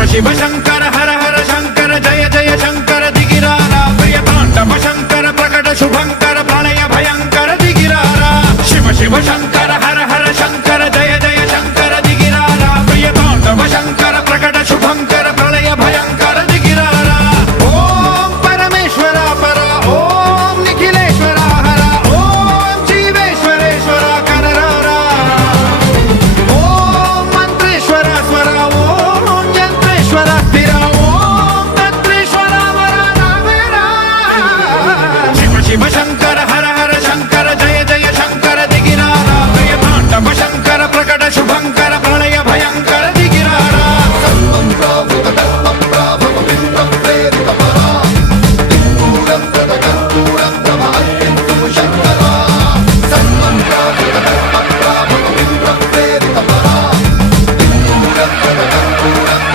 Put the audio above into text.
शिव शंकर हर हर शंकर जय जय शंकर दिगिरारा प्रिय तांडव शंकर प्रकट शुभंकर प्रलय भयंकर दिगिरारा शिव शिव शंकर